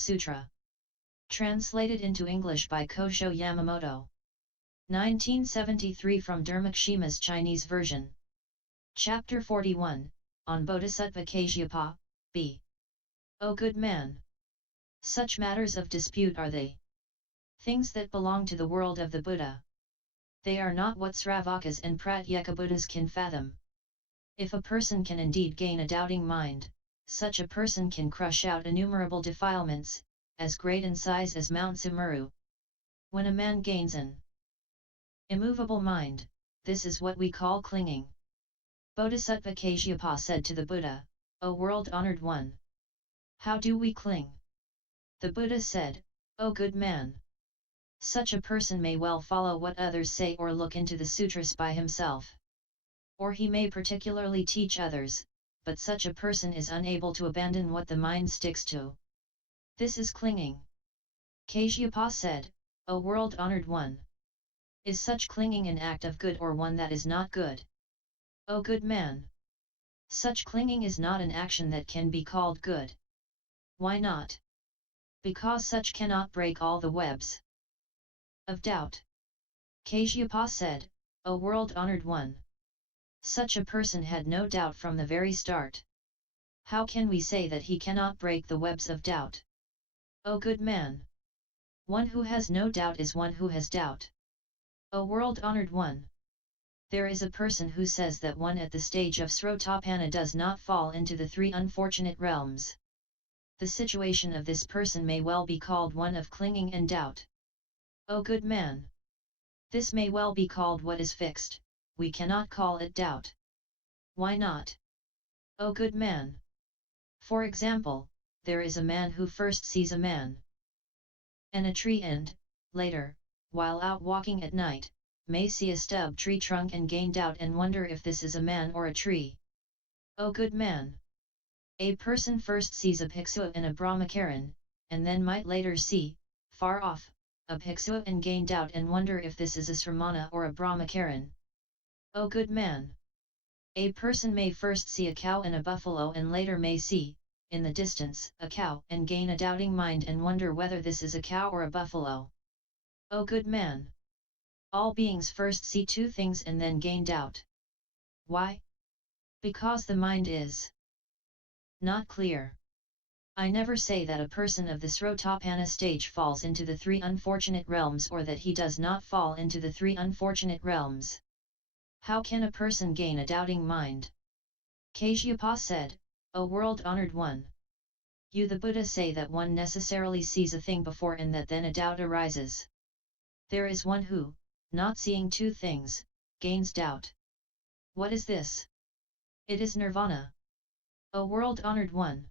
Sutra. Translated into English by Kosho Yamamoto. 1973 from Dharmakshema's Chinese version. Chapter 41, on Bodhisattva Kasyapa, b. O good man! Such matters of dispute are they. Things that belong to the world of the Buddha. They are not what sravakas and pratyekabuddhas can fathom. If a person can indeed gain a doubting mind, such a person can crush out innumerable defilements, as great in size as Mount Sumeru. When a man gains an immovable mind, this is what we call clinging. Bodhisattva Kasyapa said to the Buddha, O world-honored one! How do we cling? The Buddha said, O good man! Such a person may well follow what others say or look into the sutras by himself. Or he may particularly teach others, but such a person is unable to abandon what the mind sticks to. This is clinging. Kasyapa said, O world-honored one! Is such clinging an act of good or one that is not good? O good man! Such clinging is not an action that can be called good. Why not? Because such cannot break all the webs of doubt. Kasyapa said, O world-honored one! Such a person had no doubt from the very start. How can we say that he cannot break the webs of doubt? O good man! One who has no doubt is one who has doubt. O world-honored one! There is a person who says that one at the stage of srotapanna does not fall into the three unfortunate realms. The situation of this person may well be called one of clinging and doubt. O good man! This may well be called what is fixed, we cannot call it doubt. Why not? O good man! For example, there is a man who first sees a man and a tree and, later, while out walking at night, may see a stub tree trunk and gain doubt and wonder if this is a man or a tree. O good man! A person first sees a bhiksu and a Brahmacarin, and then might later see, far off, a bhiksu and gain doubt and wonder if this is a sramana or a Brahmacarin. O good man! A person may first see a cow and a buffalo and later may see, in the distance, a cow and gain a doubting mind and wonder whether this is a cow or a buffalo. O good man! All beings first see two things and then gain doubt. Why? Because the mind is not clear. I never say that a person of the srotapanna stage falls into the three unfortunate realms or that he does not fall into the three unfortunate realms. How can a person gain a doubting mind? Kasyapa said, O world-honored one! You the Buddha say that one necessarily sees a thing before and that then a doubt arises. There is one who, not seeing two things, gains doubt. What is this? It is Nirvana. O world-honored one!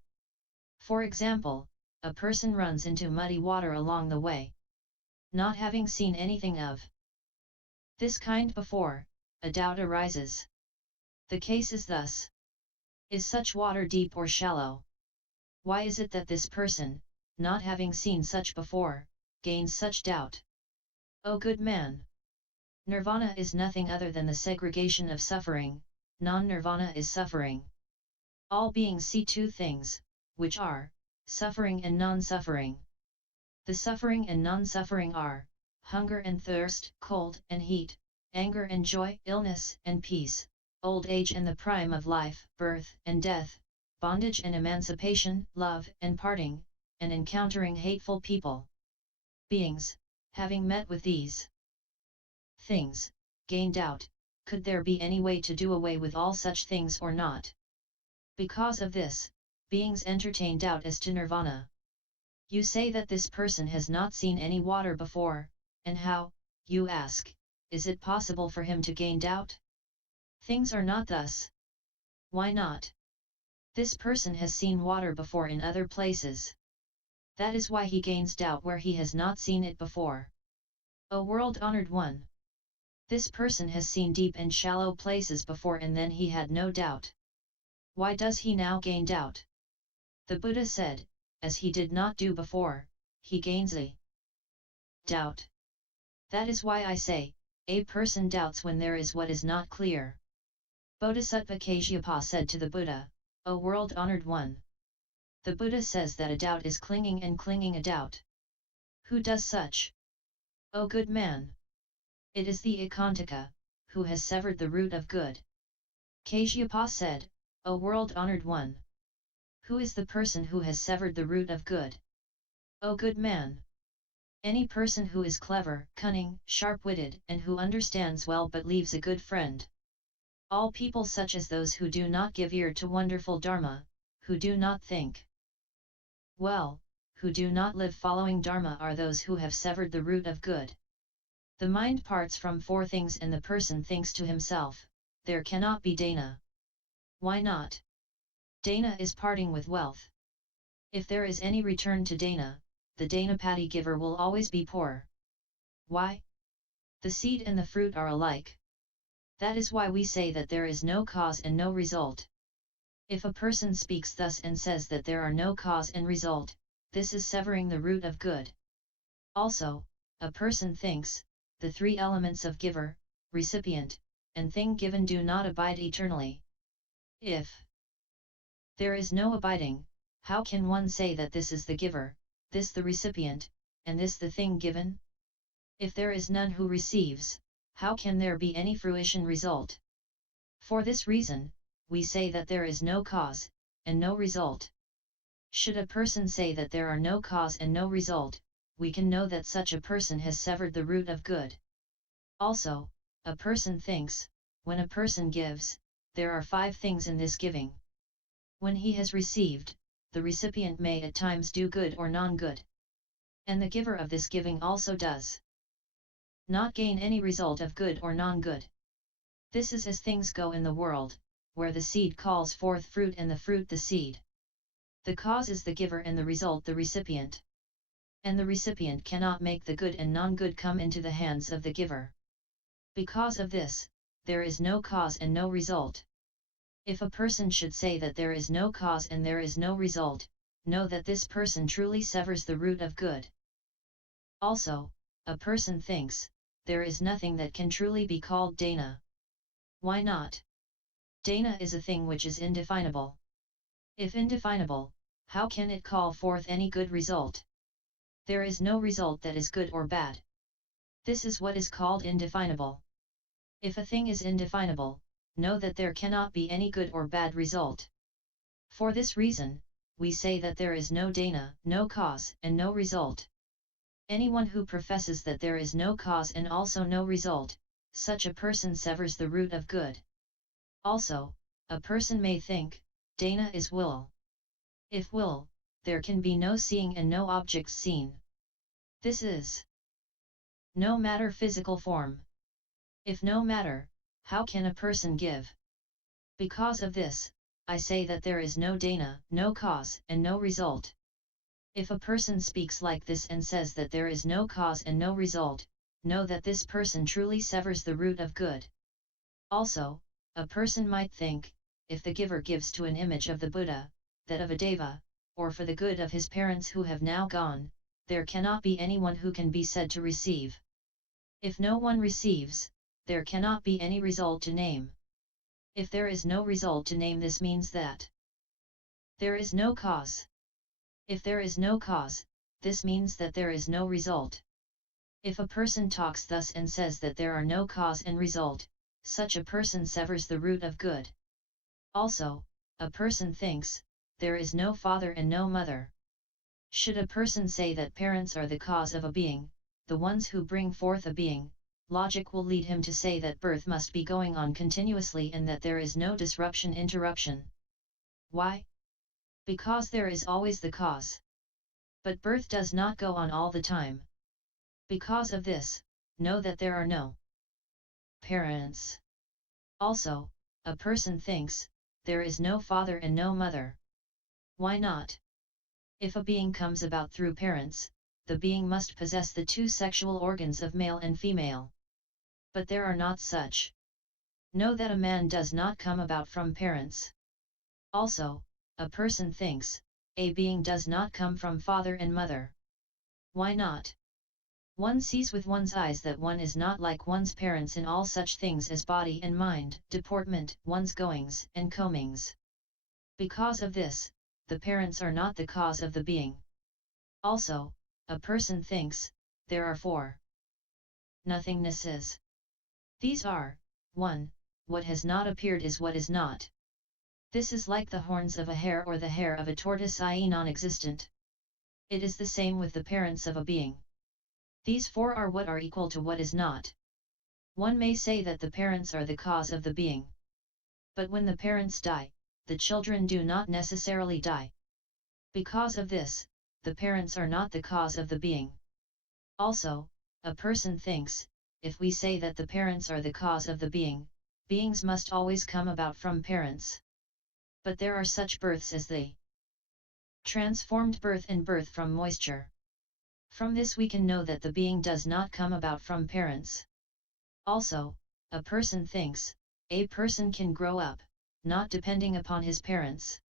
For example, a person runs into muddy water along the way. Not having seen anything of this kind before, a doubt arises. The case is thus. Is such water deep or shallow? Why is it that this person, not having seen such before, gains such doubt? O good man! Nirvana is nothing other than the segregation of suffering, non-nirvana is suffering. All beings see two things, which are, suffering and non-suffering. The suffering and non-suffering are, hunger and thirst, cold and heat, anger and joy, illness and peace, old age and the prime of life, birth and death, bondage and emancipation, love and parting, and encountering hateful people. Beings, having met with these things, gain doubt, could there be any way to do away with all such things or not? Because of this, beings entertain doubt as to nirvana. You say that this person has not seen any water before, and how, you ask, is it possible for him to gain doubt? Things are not thus. Why not? This person has seen water before in other places. That is why he gains doubt where he has not seen it before. O world-honored one! This person has seen deep and shallow places before and then he had no doubt. Why does he now gain doubt? The Buddha said, as he did not do before, he gains a doubt. That is why I say, a person doubts when there is what is not clear. Bodhisattva Kasyapa said to the Buddha, O world-honored one! The Buddha says that a doubt is clinging and clinging a doubt. Who does such? O good man! It is the Ekantaka, who has severed the root of good. Kasyapa said, O world-honored one! Who is the person who has severed the root of good? O good man! Any person who is clever, cunning, sharp-witted, and who understands well but leaves a good friend. All people such as those who do not give ear to wonderful Dharma, who do not think well, who do not live following Dharma are those who have severed the root of good. The mind parts from four things and the person thinks to himself, there cannot be dana. Why not? Dana is parting with wealth. If there is any return to dana, the danapati giver will always be poor. Why? The seed and the fruit are alike. That is why we say that there is no cause and no result. If a person speaks thus and says that there are no cause and result, this is severing the root of good. Also, a person thinks, the three elements of giver, recipient, and thing given do not abide eternally. If there is no abiding, how can one say that this is the giver, this the recipient, and this the thing given? If there is none who receives, how can there be any fruition result? For this reason, we say that there is no cause, and no result. Should a person say that there are no cause and no result, we can know that such a person has severed the root of good. Also, a person thinks, when a person gives, there are five things in this giving. When he has received, the recipient may at times do good or non-good. And the giver of this giving also does not gain any result of good or non-good. This is as things go in the world, where the seed calls forth fruit and the fruit the seed. The cause is the giver and the result the recipient. And the recipient cannot make the good and non-good come into the hands of the giver. Because of this, there is no cause and no result. If a person should say that there is no cause and there is no result, know that this person truly severs the root of good. Also, a person thinks, there is nothing that can truly be called dana. Why not? Dana is a thing which is indefinable. If indefinable, how can it call forth any good result? There is no result that is good or bad. This is what is called indefinable. If a thing is indefinable, know that there cannot be any good or bad result. For this reason, we say that there is no dana, no cause, and no result. Anyone who professes that there is no cause and also no result, such a person severs the root of good. Also, a person may think, dana is will. If will, there can be no seeing and no objects seen. This is no matter physical form. If no matter, how can a person give? Because of this, I say that there is no dana, no cause, and no result. If a person speaks like this and says that there is no cause and no result, know that this person truly severs the root of good. Also, a person might think, if the giver gives to an image of the Buddha, that of a deva, or for the good of his parents who have now gone, there cannot be anyone who can be said to receive. If no one receives, there cannot be any result to name. If there is no result to name, this means that there is no cause. If there is no cause, this means that there is no result. If a person talks thus and says that there are no cause and result, such a person severs the root of good. Also, a person thinks, there is no father and no mother. Should a person say that parents are the cause of a being, the ones who bring forth a being, logic will lead him to say that birth must be going on continuously and that there is no interruption. Why? Because there is always the cause. But birth does not go on all the time. Because of this, know that there are no parents. Also, a person thinks, there is no father and no mother. Why not? If a being comes about through parents, the being must possess the two sexual organs of male and female. But there are not such. Know that a man does not come about from parents. Also, a person thinks, a being does not come from father and mother. Why not? One sees with one's eyes that one is not like one's parents in all such things as body and mind, deportment, one's goings and comings. Because of this, the parents are not the cause of the being. Also, a person thinks, there are four nothingnesses. These are, 1. What has not appeared is what is not. This is like the horns of a hare or the hair of a tortoise, i.e. non-existent. It is the same with the parents of a being. These four are what are equal to what is not. One may say that the parents are the cause of the being. But when the parents die, the children do not necessarily die. Because of this, the parents are not the cause of the being. Also, a person thinks, if we say that the parents are the cause of the being, beings must always come about from parents. But there are such births as the transformed birth and birth from moisture. From this we can know that the being does not come about from parents. Also, a person thinks, a person can grow up, not depending upon his parents.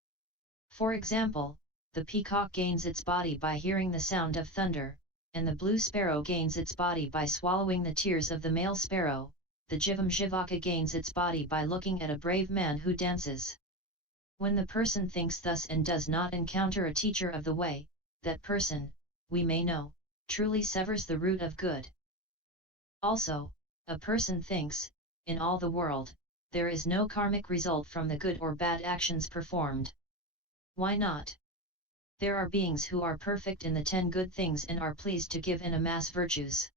For example, the peacock gains its body by hearing the sound of thunder, and the blue sparrow gains its body by swallowing the tears of the male sparrow, the jivam jivaka gains its body by looking at a brave man who dances. When the person thinks thus and does not encounter a teacher of the way, that person, we may know, truly severs the root of good. Also, a person thinks, in all the world, there is no karmic result from the good or bad actions performed. Why not? There are beings who are perfect in the 10 good things and are pleased to give and amass virtues.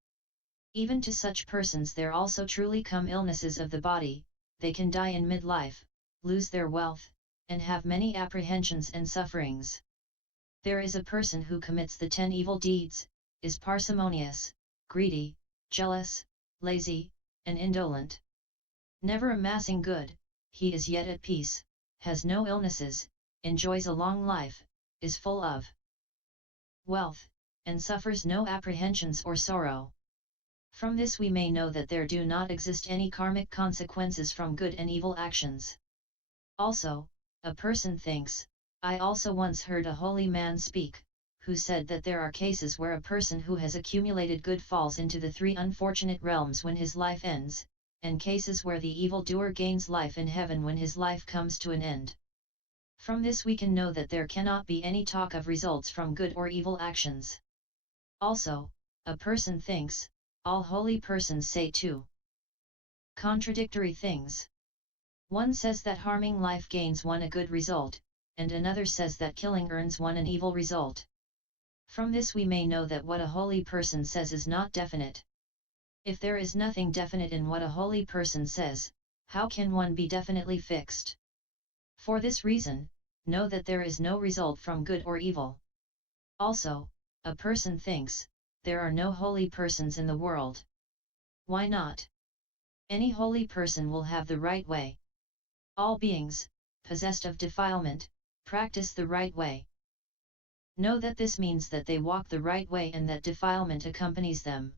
Even to such persons there also truly come illnesses of the body, they can die in midlife, lose their wealth, and have many apprehensions and sufferings. There is a person who commits the 10 evil deeds, is parsimonious, greedy, jealous, lazy, and indolent. Never amassing good, he is yet at peace, has no illnesses, enjoys a long life, is full of wealth, and suffers no apprehensions or sorrow. From this we may know that there do not exist any karmic consequences from good and evil actions. Also, a person thinks, I also once heard a holy man speak, who said that there are cases where a person who has accumulated good falls into the 3 unfortunate realms when his life ends, and cases where the evildoer gains life in heaven when his life comes to an end. From this we can know that there cannot be any talk of results from good or evil actions. Also, a person thinks, all holy persons say 2 contradictory things. One says that harming life gains one a good result, and another says that killing earns one an evil result. From this we may know that what a holy person says is not definite. If there is nothing definite in what a holy person says, how can one be definitely fixed? For this reason, know that there is no result from good or evil. Also, a person thinks, there are no holy persons in the world. Why not? Any holy person will have the right way. All beings, possessed of defilement, practice the right way. Know that this means that they walk the right way and that defilement accompanies them.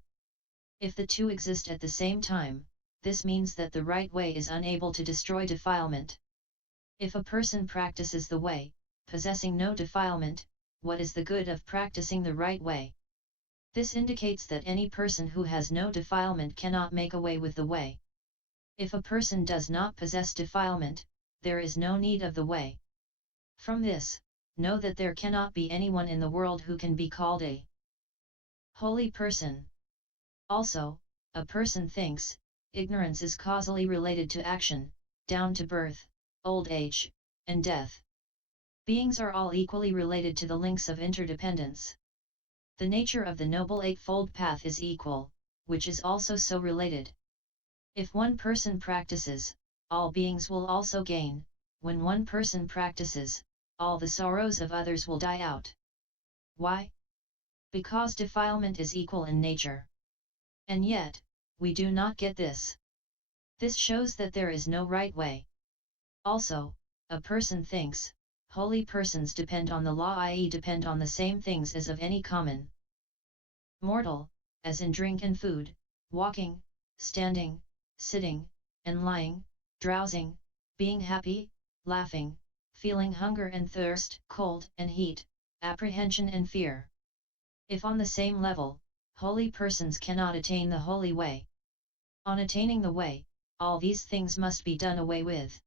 If the two exist at the same time, this means that the right way is unable to destroy defilement. If a person practices the way, possessing no defilement, what is the good of practicing the right way? This indicates that any person who has no defilement cannot make away with the way. If a person does not possess defilement, there is no need of the way. From this, know that there cannot be anyone in the world who can be called a holy person. Also, a person thinks, ignorance is causally related to action, down to birth, old age, and death. Beings are all equally related to the links of interdependence. The nature of the Noble Eightfold Path is equal, which is also so related. If one person practices, all beings will also gain. When one person practices, all the sorrows of others will die out. Why? Because defilement is equal in nature. And yet, we do not get this. This shows that there is no right way. Also, a person thinks, holy persons depend on the law, i.e. depend on the same things as of any common mortal, as in drink and food, walking, standing, sitting, and lying, drowsing, being happy, laughing, feeling hunger and thirst, cold and heat, apprehension and fear. If on the same level, holy persons cannot attain the holy way. On attaining the way, all these things must be done away with.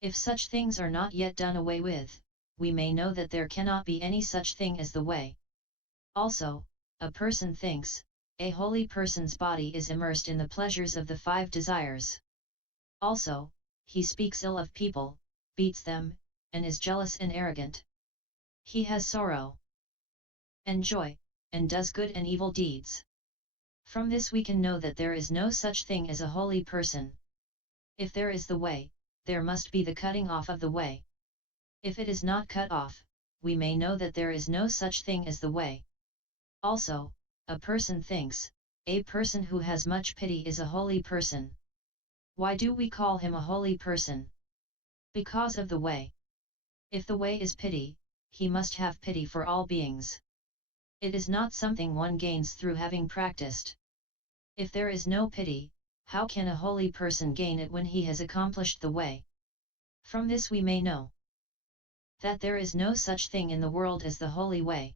If such things are not yet done away with, we may know that there cannot be any such thing as the way. Also, a person thinks, a holy person's body is immersed in the pleasures of the 5 desires. Also, he speaks ill of people, beats them, and is jealous and arrogant. He has sorrow and joy, and does good and evil deeds. From this we can know that there is no such thing as a holy person. If there is the way, there must be the cutting off of the way. If it is not cut off, we may know that there is no such thing as the way. Also, a person thinks, a person who has much pity is a holy person. Why do we call him a holy person? Because of the way. If the way is pity, he must have pity for all beings. It is not something one gains through having practiced. If there is no pity, how can a holy person gain it when he has accomplished the way? From this we may know that there is no such thing in the world as the holy way.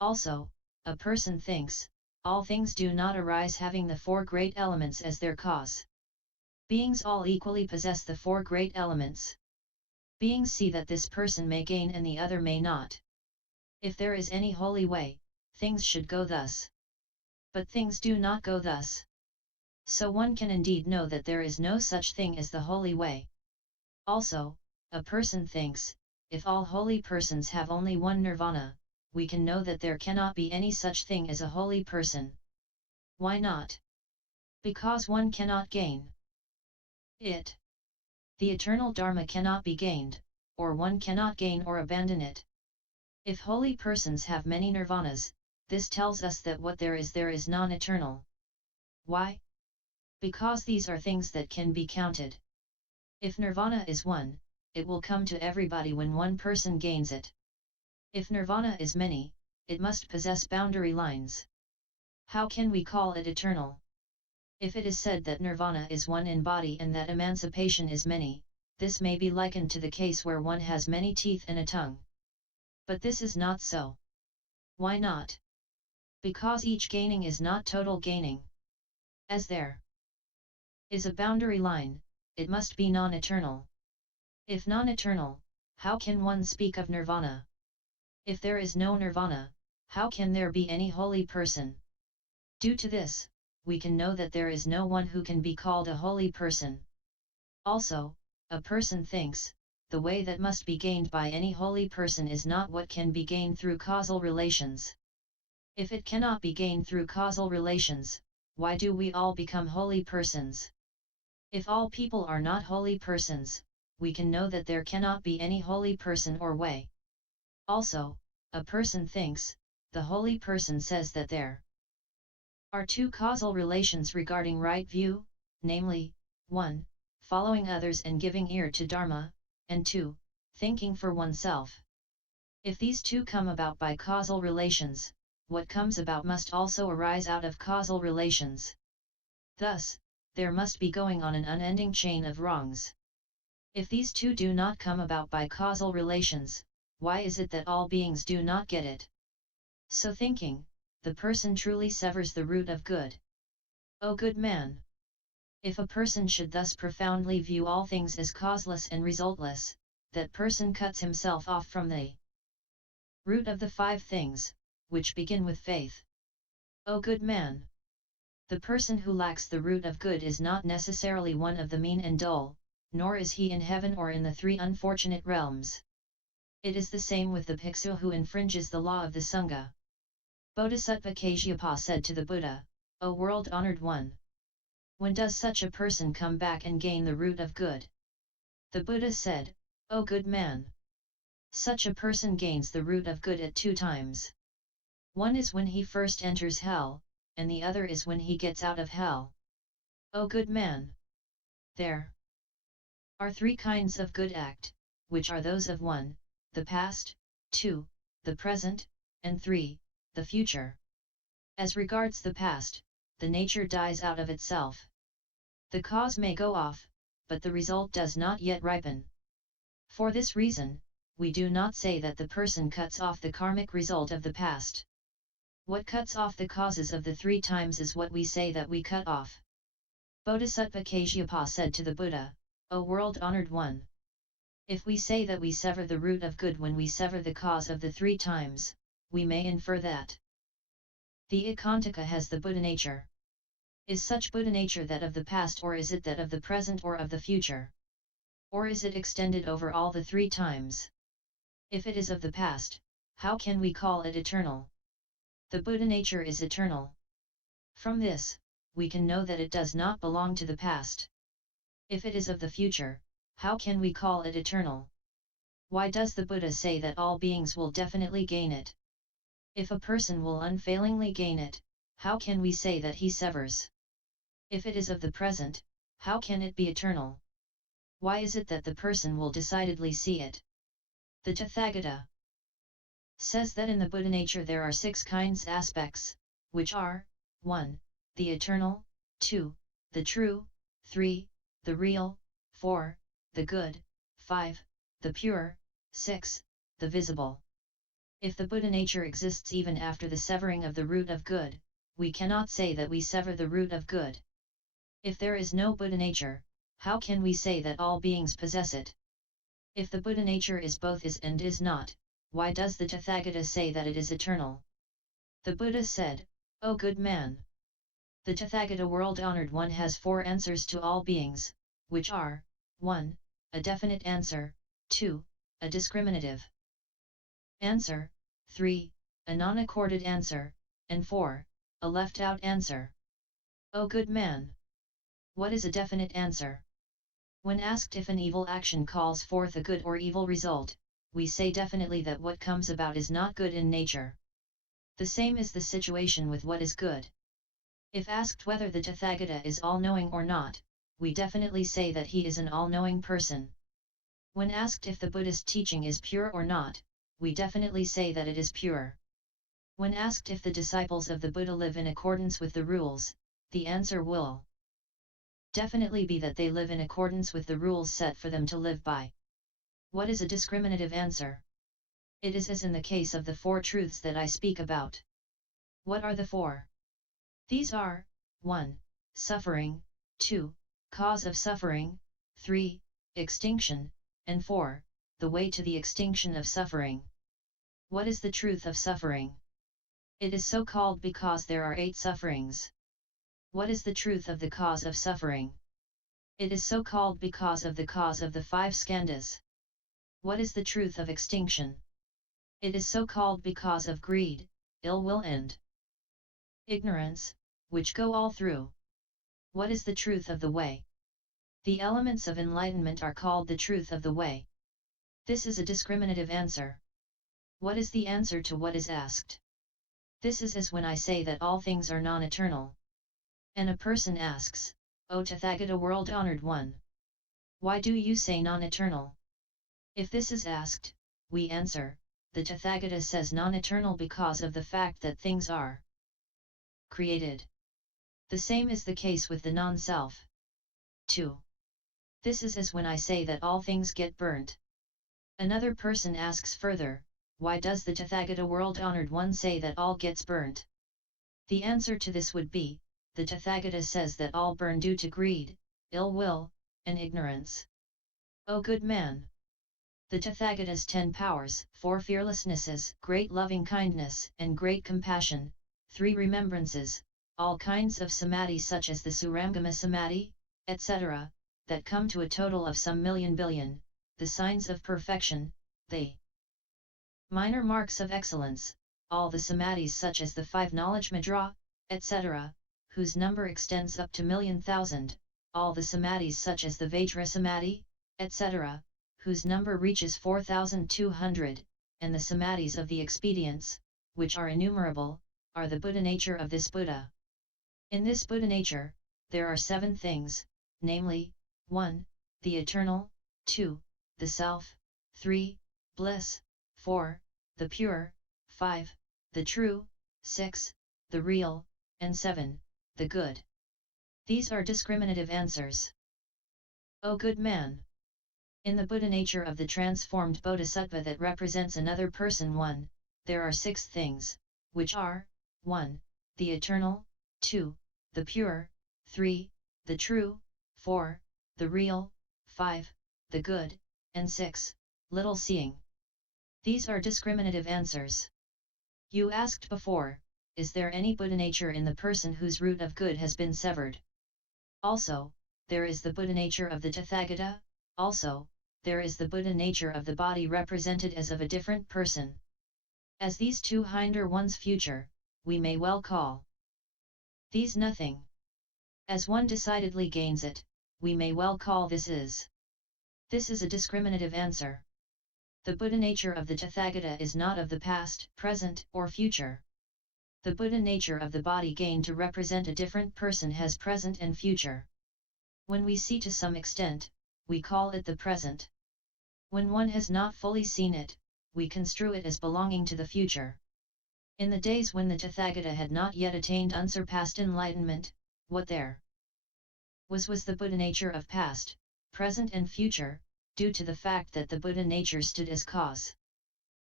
Also, a person thinks, all things do not arise having the 4 great elements as their cause. Beings all equally possess the 4 great elements. Beings see that this person may gain and the other may not. If there is any holy way, things should go thus. But things do not go thus. So one can indeed know that there is no such thing as the holy way. Also, a person thinks, if all holy persons have only one nirvana, we can know that there cannot be any such thing as a holy person. Why not? Because one cannot gain it. The eternal Dharma cannot be gained, or one cannot gain or abandon it. If holy persons have many nirvanas, this tells us that what there is non-eternal. Why? Because these are things that can be counted. If nirvana is one, it will come to everybody when one person gains it. If nirvana is many, it must possess boundary lines. How can we call it eternal? If it is said that nirvana is one in body and that emancipation is many, this may be likened to the case where one has many teeth and a tongue. But this is not so. Why not? Because each gaining is not total gaining. As there is a boundary line, it must be non-eternal. If non-eternal, how can one speak of nirvana? If there is no nirvana, how can there be any holy person? Due to this, we can know that there is no one who can be called a holy person. Also, a person thinks, the way that must be gained by any holy person is not what can be gained through causal relations. If it cannot be gained through causal relations, why do we all become holy persons? If all people are not holy persons, we can know that there cannot be any holy person or way. Also, a person thinks, the holy person says that there are 2 causal relations regarding right view, namely, 1, following others and giving ear to Dharma, and 2, thinking for oneself. If these 2 come about by causal relations, what comes about must also arise out of causal relations. Thus, there must be going on an unending chain of wrongs. If these 2 do not come about by causal relations, why is it that all beings do not get it? So thinking, the person truly severs the root of good. O good man! If a person should thus profoundly view all things as causeless and resultless, that person cuts himself off from the root of the 5 things, which begin with faith. O good man! The person who lacks the root of good is not necessarily one of the mean and dull, nor is he in heaven or in the 3 unfortunate realms. It is the same with the bhiksu who infringes the law of the Sangha. Bodhisattva Kasyapa said to the Buddha, O world-honored one! When does such a person come back and gain the root of good? The Buddha said, O good man! Such a person gains the root of good at 2 times. One is when he first enters hell, and the other is when he gets out of hell. O good man! There are 3 kinds of good act, which are those of 1, the past, 2, the present, and 3, the future. As regards the past, the nature dies out of itself. The cause may go off, but the result does not yet ripen. For this reason, we do not say that the person cuts off the karmic result of the past. What cuts off the causes of the 3 times is what we say that we cut off. Bodhisattva Kasyapa said to the Buddha, O world-honored one! If we say that we sever the root of good when we sever the cause of the three times, we may infer that the Ekantaka has the Buddha nature. Is such Buddha nature that of the past, or is it that of the present or of the future? Or is it extended over all the three times? If it is of the past, how can we call it eternal? The Buddha nature is eternal. From this, we can know that it does not belong to the past. If it is of the future, how can we call it eternal? Why does the Buddha say that all beings will definitely gain it? If a person will unfailingly gain it, how can we say that he severs? If it is of the present, how can it be eternal? Why is it that the person will decidedly see it? The Tathagata says that in the Buddha nature there are 6 kinds aspects, which are 1. The eternal, 2. The true, 3. The real, 4. The good, 5. The pure, 6. The visible. If the Buddha nature exists even after the severing of the root of good, we cannot say that we sever the root of good. If there is no Buddha nature, how can we say that all beings possess it? If the Buddha nature is both is and is not, why does the Tathagata say that it is eternal? The Buddha said, "O good man! The Tathagata world-honored one has 4 answers to all beings, which are 1. A definite answer, 2. A discriminative answer, 3. A non-accorded answer, and 4. A left-out answer." O good man! What is a definite answer? When asked if an evil action calls forth a good or evil result, we say definitely that what comes about is not good in nature. The same is the situation with what is good. If asked whether the Tathagata is all-knowing or not, we definitely say that he is an all-knowing person. When asked if the Buddhist teaching is pure or not, we definitely say that it is pure. When asked if the disciples of the Buddha live in accordance with the rules, the answer will definitely be that they live in accordance with the rules set for them to live by. What is a discriminative answer? It is as in the case of the 4 truths that I speak about. What are the 4? These are 1. Suffering, 2. Cause of suffering, 3. Extinction, and 4. The way to the extinction of suffering. What is the truth of suffering? It is so called because there are 8 sufferings. What is the truth of the cause of suffering? It is so called because of the cause of the 5 skandhas. What is the truth of extinction? It is so called because of greed, ill will and ignorance, which go all through. What is the truth of the way? The elements of enlightenment are called the truth of the way. This is a discriminative answer. What is the answer to what is asked? This is as when I say that all things are non-eternal. And a person asks, "O Tathagata world-honored one! Why do you say non-eternal?" If this is asked, we answer, the Tathagata says non-eternal because of the fact that things are created. The same is the case with the non-self. 2. This is as when I say that all things get burnt. Another person asks further, why does the Tathagata world-honored one say that all gets burnt? The answer to this would be, the Tathagata says that all burn due to greed, ill will, and ignorance. O good man! The Tathagata's 10 powers, 4 fearlessnesses, great loving kindness and great compassion, 3 remembrances, all kinds of samadhi such as the Surangama samadhi, etc., that come to a total of some million billion, the signs of perfection, the minor marks of excellence, all the samadhis such as the 5 knowledge mudra, etc., whose number extends up to million thousand, all the samadhis such as the Vajra samadhi, etc., whose number reaches 4,200, and the samadhis of the expedients, which are innumerable, are the Buddha nature of this Buddha. In this Buddha nature, there are 7 things, namely, 1. The eternal, 2. The self, 3. Bliss, 4. The pure, 5. The true, 6. The real, and 7. The good. These are discriminative answers. O good man! In the Buddha nature of the transformed Bodhisattva that represents another person 1, there are 6 things, which are, 1. The eternal, 2. The pure, 3. The true, 4. The real, 5. The good, and 6, little seeing. These are discriminative answers. You asked before, is there any Buddha nature in the person whose root of good has been severed? Also, there is the Buddha nature of the Tathagata, also, there is the Buddha nature of the body represented as of a different person. As these two hinder one's future, we may well call these nothing. As one decidedly gains it, we may well call this is. This is a discriminative answer. The Buddha nature of the Tathagata is not of the past, present, or future. The Buddha nature of the body gained to represent a different person has present and future. When we see to some extent, we call it the present. When one has not fully seen it, we construe it as belonging to the future. In the days when the Tathagata had not yet attained unsurpassed enlightenment, what there was the Buddha nature of past, present and future, due to the fact that the Buddha nature stood as cause.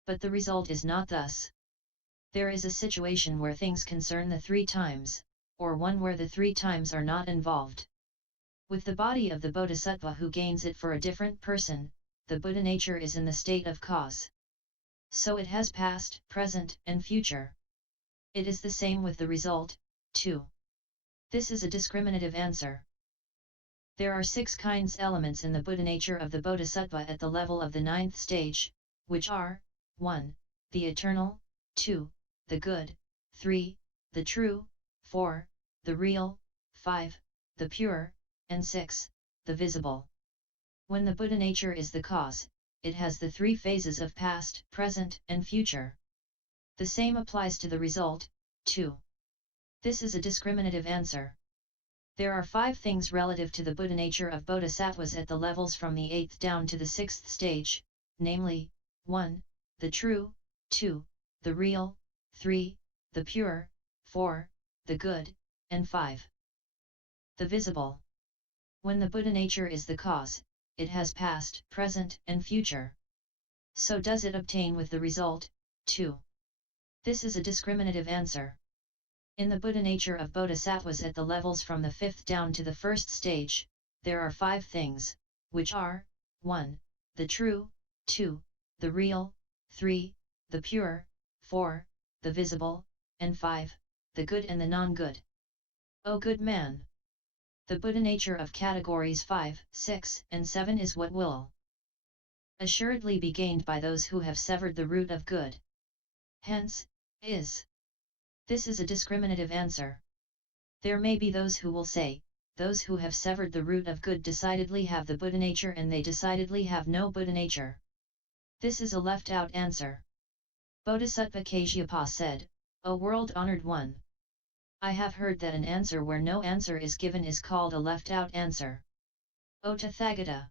But the result is not thus. There is a situation where things concern the three times, or one where the three times are not involved. With the body of the Bodhisattva who gains it for a different person, the Buddha nature is in the state of cause. So it has past, present, and future. It is the same with the result, too. This is a discriminative answer. There are 6 kinds elements in the Buddha nature of the Bodhisattva at the level of the 9th stage, which are, 1. The eternal, 2. The good, 3. The true, 4. The real, 5. The pure, and 6. The visible. When the Buddha nature is the cause, it has the 3 phases of past, present, and future. The same applies to the result, too. This is a discriminative answer. There are 5 things relative to the Buddha nature of bodhisattvas at the levels from the 8th down to the 6th stage, namely, 1. The true, 2. The real, 3. The pure, 4. The good, and 5. The visible. When the Buddha nature is the cause, it has past, present, and future. So does it obtain with the result, too. This is a discriminative answer. In the Buddha nature of bodhisattvas at the levels from the 5th down to the 1st stage, there are 5 things, which are, 1. The true, 2. The real, 3. The pure, 4. The visible, and 5. The good and the non-good. O good man! The Buddha nature of categories 5, 6, and 7 is what will assuredly be gained by those who have severed the root of good. Hence, is. This is a discriminative answer. There may be those who will say, those who have severed the root of good decidedly have the Buddha nature and they decidedly have no Buddha nature. This is a left-out answer. Bodhisattva Kasyapa said, O world-honored one! I have heard that an answer where no answer is given is called a left-out answer. O Tathagata!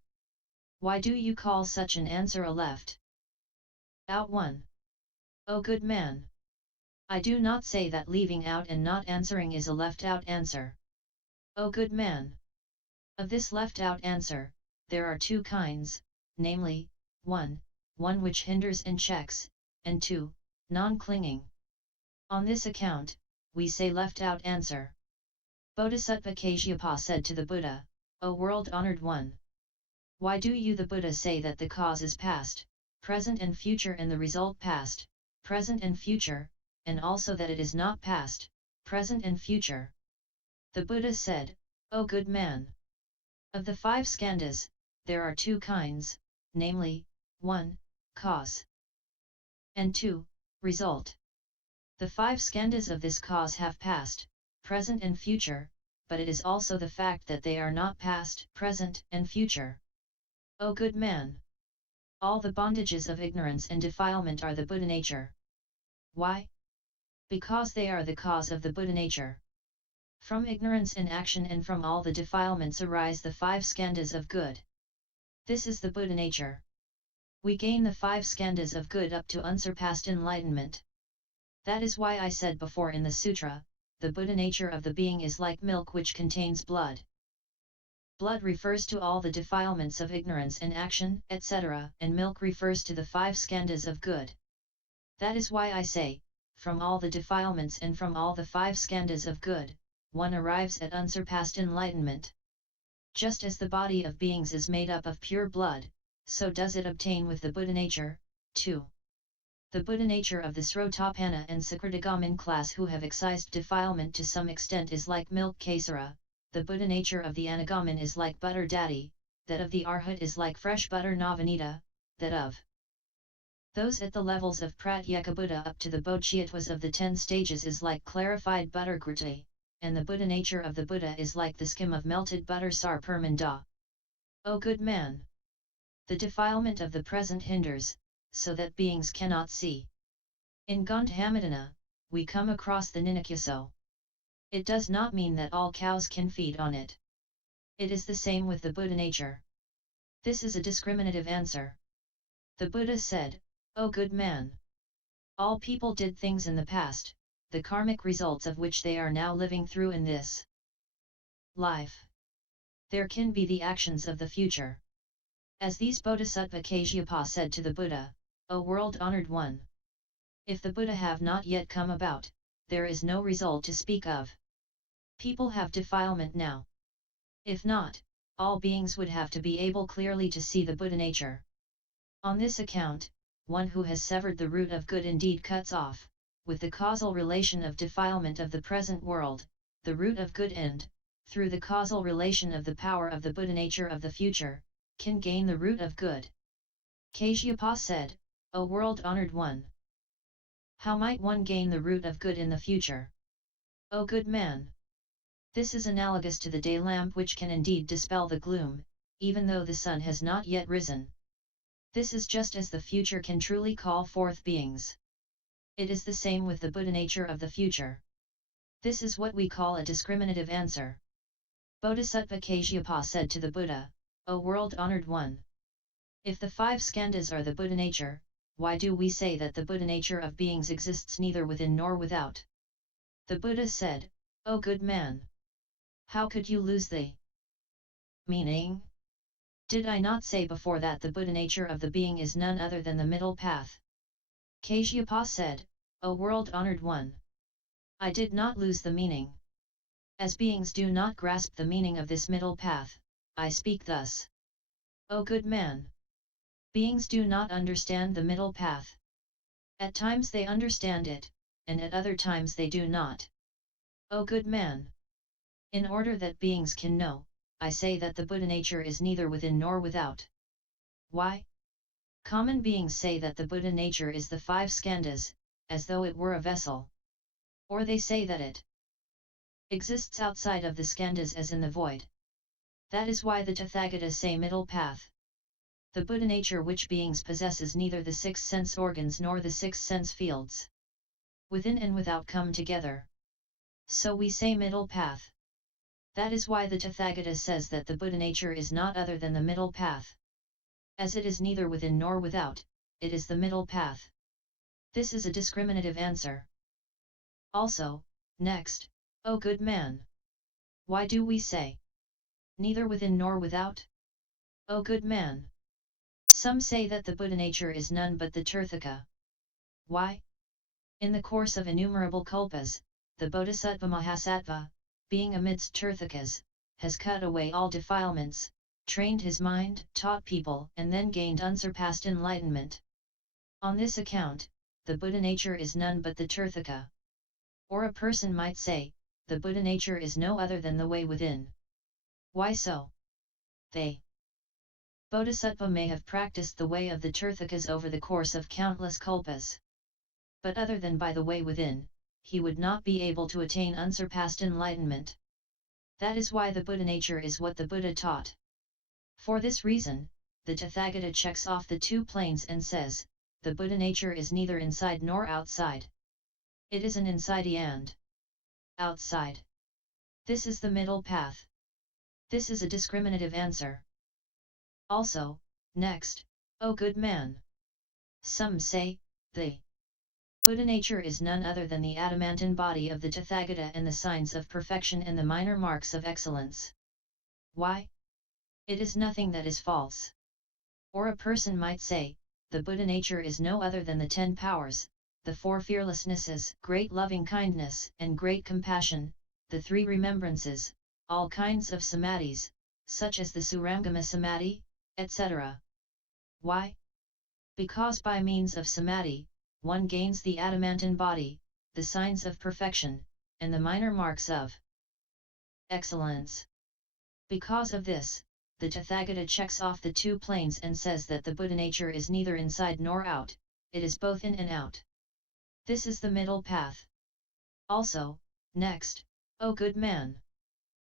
Why do you call such an answer a left-out one? O good man! I do not say that leaving out and not answering is a left-out answer. O good man! Of this left-out answer, there are 2 kinds, namely, 1. One which hinders and checks, and 2. Non-clinging. On this account, we say left-out answer. Bodhisattva Kasyapa said to the Buddha, O world-honored one! Why do you the Buddha say that the cause is past, present and future and the result past, present and future, and also that it is not past, present and future? The Buddha said, O good man! Of the 5 skandhas, there are 2 kinds, namely, 1. Cause, and 2. Result. The 5 skandhas of this cause have past, present and future, but it is also the fact that they are not past, present, and future. O good man! All the bondages of ignorance and defilement are the Buddha nature. Why? Because they are the cause of the Buddha nature. From ignorance and action and from all the defilements arise the 5 skandhas of good. This is the Buddha nature. We gain the 5 skandhas of good up to unsurpassed enlightenment. That is why I said before in the sutra, the Buddha nature of the being is like milk which contains blood. Blood refers to all the defilements of ignorance and action, etc., and milk refers to the 5 skandhas of good. That is why I say, from all the defilements and from all the 5 skandhas of good, one arrives at unsurpassed enlightenment. Just as the body of beings is made up of pure blood, so does it obtain with the Buddha nature. 2. The Buddha nature of the srotapanna and sakritagamin class who have excised defilement to some extent is like milk kesara, the Buddha nature of the anagamin is like butter daddy, that of the arhat is like fresh butter navanita, that of those at the levels of pratyekabuddha up to the bodhisattvas of the 10 stages is like clarified butter grute, and the Buddha nature of the Buddha is like the skim of melted butter sarpermanda. O good man! The defilement of the present hinders, so that beings cannot see. In Gandhamadana, we come across the ninakyaso. It does not mean that all cows can feed on it. It is the same with the Buddha nature. This is a discriminative answer. The Buddha said, O good man! All people did things in the past, the karmic results of which they are now living through in this life. There can be the actions of the future. As these Bodhisattva Kasyapa said to the Buddha, O world-honored one! If the Buddha have not yet come about, there is no result to speak of. People have defilement now. If not, all beings would have to be able clearly to see the Buddha nature. On this account, one who has severed the root of good indeed cuts off, with the causal relation of defilement of the present world, the root of good and, through the causal relation of the power of the Buddha nature of the future, can gain the root of good. Kasyapa said, O world-honored one! How might one gain the root of good in the future? O good man! This is analogous to the day lamp which can indeed dispel the gloom, even though the sun has not yet risen. This is just as the future can truly call forth beings. It is the same with the Buddha nature of the future. This is what we call a discriminative answer. Bodhisattva Kasyapa said to the Buddha, O world-honored one! If the 5 skandhas are the Buddha nature, why do we say that the Buddha nature of beings exists neither within nor without? The Buddha said, O good man! How could you lose the meaning? Did I not say before that the Buddha nature of the being is none other than the middle path? Kasyapa said, O world-honored one! I did not lose the meaning. As beings do not grasp the meaning of this middle path, I speak thus. O good man! Beings do not understand the middle path. At times they understand it, and at other times they do not. O good man! In order that beings can know, I say that the Buddha nature is neither within nor without. Why? Common beings say that the Buddha nature is the 5 skandhas, as though it were a vessel. Or they say that it exists outside of the skandhas as in the void. That is why the Tathagatas say middle path. The Buddha nature which beings possesses neither the 6 sense organs nor the 6 sense fields. Within and without come together. So we say middle path. That is why the Tathagata says that the Buddha nature is not other than the middle path. As it is neither within nor without, it is the middle path. This is a discriminative answer. Also, next, O good man! Why do we say neither within nor without? O good man! Some say that the Buddha nature is none but the Tirthaka. Why? In the course of innumerable kalpas, the Bodhisattva Mahasattva, being amidst Tirthakas, has cut away all defilements, trained his mind, taught people, and then gained unsurpassed enlightenment. On this account, the Buddha nature is none but the Tirthaka. Or a person might say, the Buddha nature is no other than the way within. Why so? They Bodhisattva may have practiced the way of the Tirthakas over the course of countless kalpas. But other than by the way within, he would not be able to attain unsurpassed enlightenment. That is why the Buddha nature is what the Buddha taught. For this reason, the Tathagata checks off the 2 planes and says, the Buddha nature is neither inside nor outside. It is an inside and outside. This is the middle path. This is a discriminative answer. Also, next, O good man! Some say, the Buddha nature is none other than the adamantine body of the Tathagata and the signs of perfection and the minor marks of excellence. Why? It is nothing that is false. Or a person might say, the Buddha nature is no other than the 10 powers, the 4 fearlessnesses, great loving kindness and great compassion, the 3 remembrances, all kinds of samadhis, such as the Surangama samadhi, etc. Why? Because by means of samadhi, one gains the adamantine body, the signs of perfection, and the minor marks of excellence. Because of this, the Tathagata checks off the two planes and says that the Buddha nature is neither inside nor out, it is both in and out. This is the middle path. Also, next, O good man.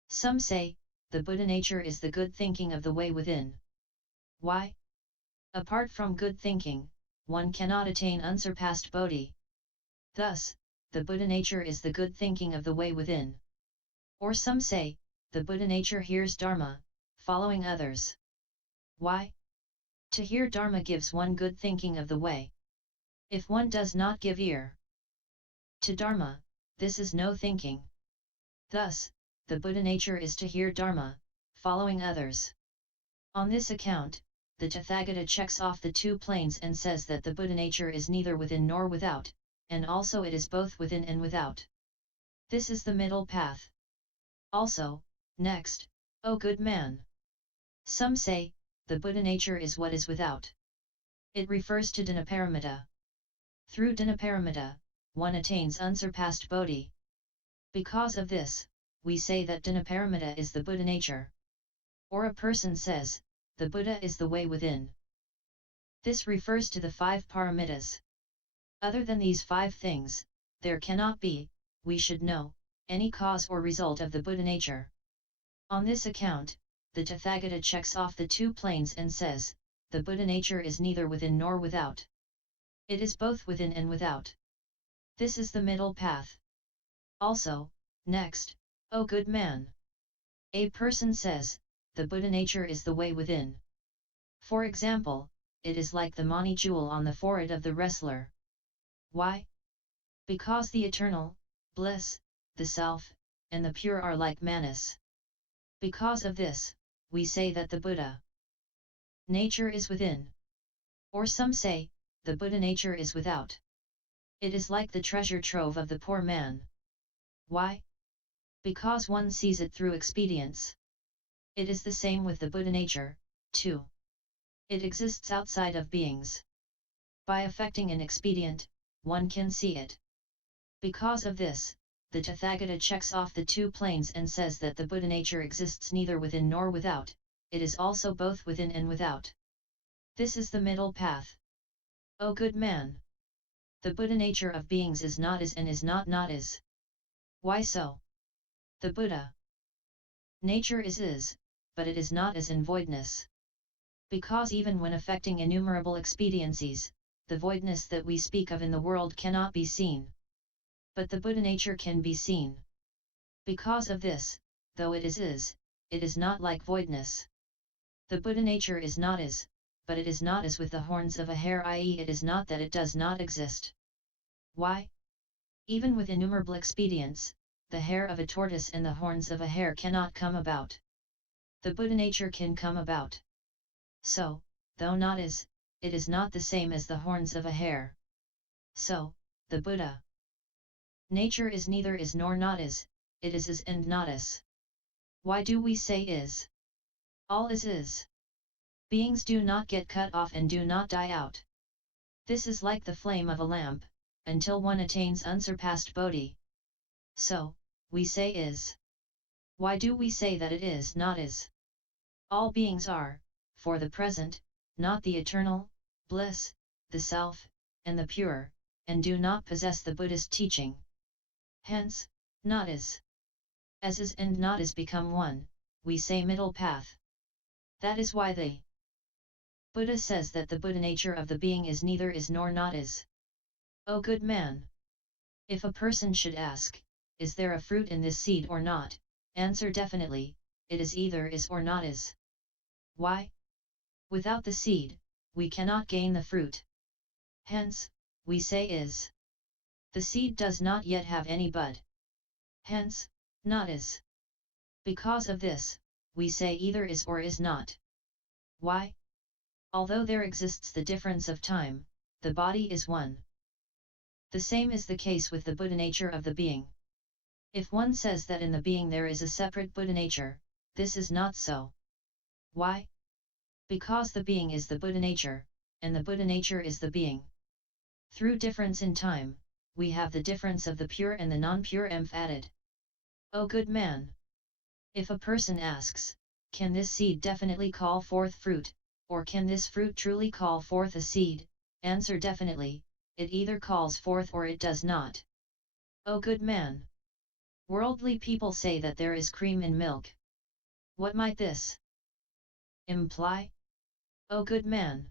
Some say, the Buddha nature is the good thinking of the way within. Why? Apart from good thinking, one cannot attain unsurpassed Bodhi. Thus, the Buddha nature is the good thinking of the way within. Or some say, the Buddha nature hears Dharma, following others. Why? To hear Dharma gives one good thinking of the way. If one does not give ear to Dharma, this is no thinking. Thus, the Buddha nature is to hear Dharma, following others. On this account, the Tathagata checks off the two planes and says that the Buddha nature is neither within nor without, and also it is both within and without. This is the middle path. Also, next, O good man. Some say, the Buddha nature is what is without. It refers to Dhanaparamita. Through Dhanaparamita, one attains unsurpassed Bodhi. Because of this, we say that Dhanaparamita is the Buddha nature. Or a person says, the Buddha is the way within. This refers to the 5 paramitas. Other than these 5 things, there cannot be, we should know, any cause or result of the Buddha nature. On this account, the Tathagata checks off the two planes and says, the Buddha nature is neither within nor without. It is both within and without. This is the middle path. Also, next, O good man. A person says, the Buddha nature is the way within. For example, it is like the mani jewel on the forehead of the wrestler. Why? Because the eternal, bliss, the self, and the pure are like manas. Because of this, we say that the Buddha nature is within. Or some say, the Buddha nature is without. It is like the treasure trove of the poor man. Why? Because one sees it through expedience. It is the same with the Buddha nature, too. It exists outside of beings. By affecting an expedient, one can see it. Because of this, the Tathagata checks off the two planes and says that the Buddha nature exists neither within nor without, it is also both within and without. This is the middle path. O good man. The Buddha nature of beings is not as and is not is. Why so? The Buddha nature is, but it is not as in voidness. Because even when affecting innumerable expediencies, the voidness that we speak of in the world cannot be seen. But the Buddha nature can be seen. Because of this, though it is not like voidness. The Buddha nature is not as, but it is not as with the horns of a hare, i.e. it is not that it does not exist. Why? Even with innumerable expedients, the hair of a tortoise and the horns of a hare cannot come about. The Buddha nature can come about. So, though not as, it is not the same as the horns of a hare. So, the Buddha nature is neither is nor not is, it is and not as. Why do we say is? All is. Beings do not get cut off and do not die out. This is like the flame of a lamp, until one attains unsurpassed Bodhi. So, we say is. Why do we say that it is not is? All beings are, for the present, not the eternal, bliss, the self, and the pure, and do not possess the Buddhist teaching. Hence, not is. As is and not is become one, we say middle path. That is why the Buddha says that the Buddha nature of the being is neither is nor not is. O good man! If a person should ask, is there a fruit in this seed or not? Answer definitely, it is either is or not is. Why? Without the seed, we cannot gain the fruit. Hence, we say is. The seed does not yet have any bud. Hence, not is. Because of this, we say either is or is not. Why? Although there exists the difference of time, the body is one. The same is the case with the Buddha nature of the being. If one says that in the being there is a separate Buddha nature, this is not so. Why? Because the being is the Buddha nature, and the Buddha nature is the being. Through difference in time, we have the difference of the pure and the non-pure added. O good man! If a person asks, can this seed definitely call forth fruit, or can this fruit truly call forth a seed? Answer definitely, it either calls forth or it does not. O good man! Worldly people say that there is cream in milk. What might this imply? O good man!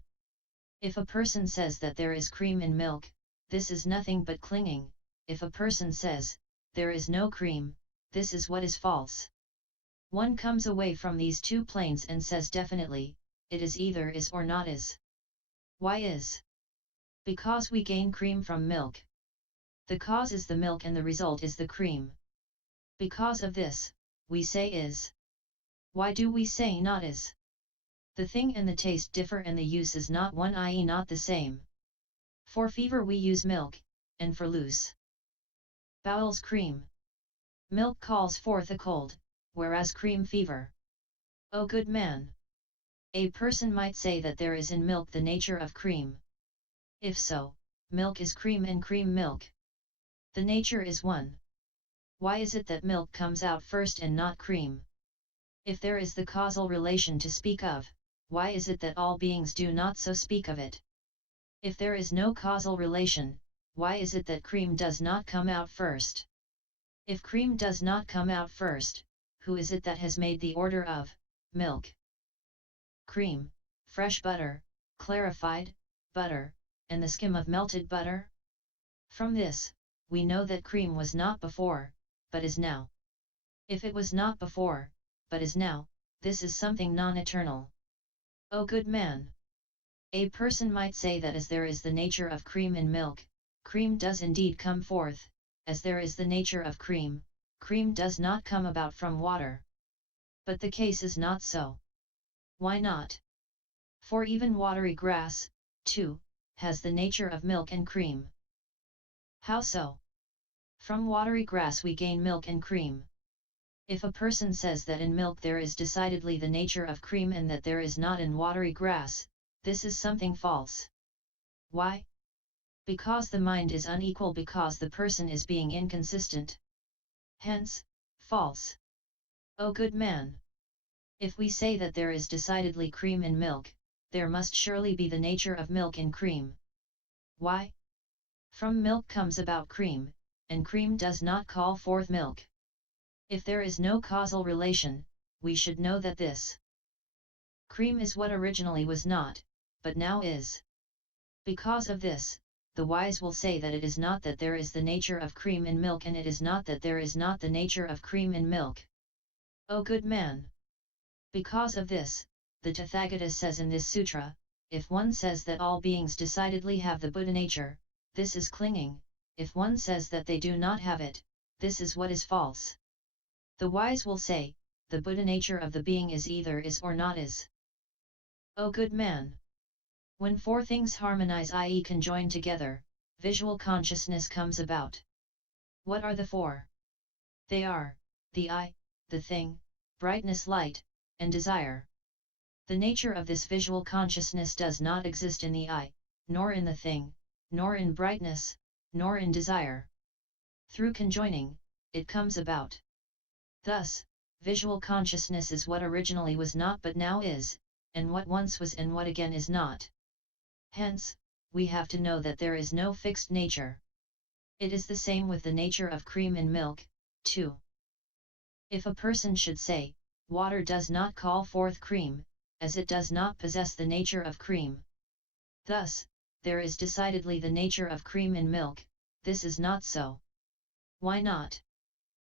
If a person says that there is cream in milk, this is nothing but clinging. If a person says, there is no cream, this is what is false. One comes away from these two planes and says definitely, it is either is or not is. Why is? Because we gain cream from milk. The cause is the milk and the result is the cream. Because of this, we say is. Why do we say not is? The thing and the taste differ and the use is not one, i.e. not the same. For fever we use milk, and for loose bowels cream. Milk calls forth a cold, whereas cream fever. O good man! A person might say that there is in milk the nature of cream. If so, milk is cream and cream milk. The nature is one. Why is it that milk comes out first and not cream? If there is the causal relation to speak of, why is it that all beings do not so speak of it? If there is no causal relation, why is it that cream does not come out first? If cream does not come out first, who is it that has made the order of milk, cream, fresh butter, clarified butter, and the skim of melted butter? From this, we know that cream was not before, but is now. If it was not before, but is now, this is something non-eternal. O good man! A person might say that as there is the nature of cream in milk, cream does indeed come forth, as there is the nature of cream, cream does not come about from water. But the case is not so. Why not? For even watery grass, too, has the nature of milk and cream. How so? From watery grass we gain milk and cream. If a person says that in milk there is decidedly the nature of cream and that there is not in watery grass, this is something false. Why? Because the mind is unequal, because the person is being inconsistent. Hence, false. O good man! If we say that there is decidedly cream in milk, there must surely be the nature of milk in cream. Why? From milk comes about cream, and cream does not call forth milk. If there is no causal relation, we should know that this cream is what originally was not, but now is. Because of this, the wise will say that it is not that there is the nature of cream in milk and it is not that there is not the nature of cream in milk. O good man! Because of this, the Tathagata says in this sutra, if one says that all beings decidedly have the Buddha nature, this is clinging. If one says that they do not have it, this is what is false. The wise will say, the Buddha nature of the being is either is or not is. O good man! When four things harmonize, i.e. conjoin together, visual consciousness comes about. What are the four? They are, the I, the thing, brightness, light, and desire. The nature of this visual consciousness does not exist in the I, nor in the thing, nor in brightness, nor in desire. Through conjoining, it comes about. Thus, visual consciousness is what originally was not but now is, and what once was and what again is not. Hence, we have to know that there is no fixed nature. It is the same with the nature of cream in milk, too. If a person should say, water does not call forth cream, as it does not possess the nature of cream. Thus, there is decidedly the nature of cream in milk, this is not so. Why not?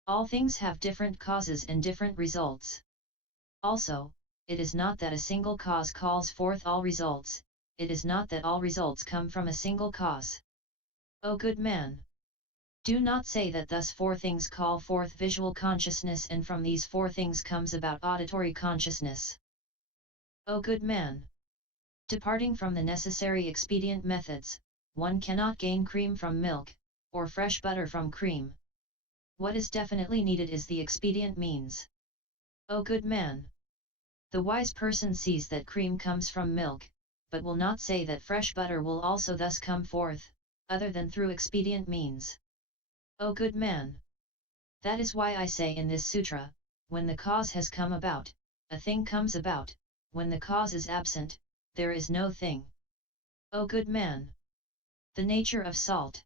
All things have different causes and different results. Also, it is not that a single cause calls forth all results, it is not that all results come from a single cause. O good man! Do not say that thus four things call forth visual consciousness and from these four things comes about auditory consciousness. O good man! Departing from the necessary expedient methods, one cannot gain cream from milk, or fresh butter from cream. What is definitely needed is the expedient means. O good man! The wise person sees that cream comes from milk, but will not say that fresh butter will also thus come forth, other than through expedient means. O good man! That is why I say in this sutra, when the cause has come about, a thing comes about, when the cause is absent, there is no thing. O good man! The nature of salt.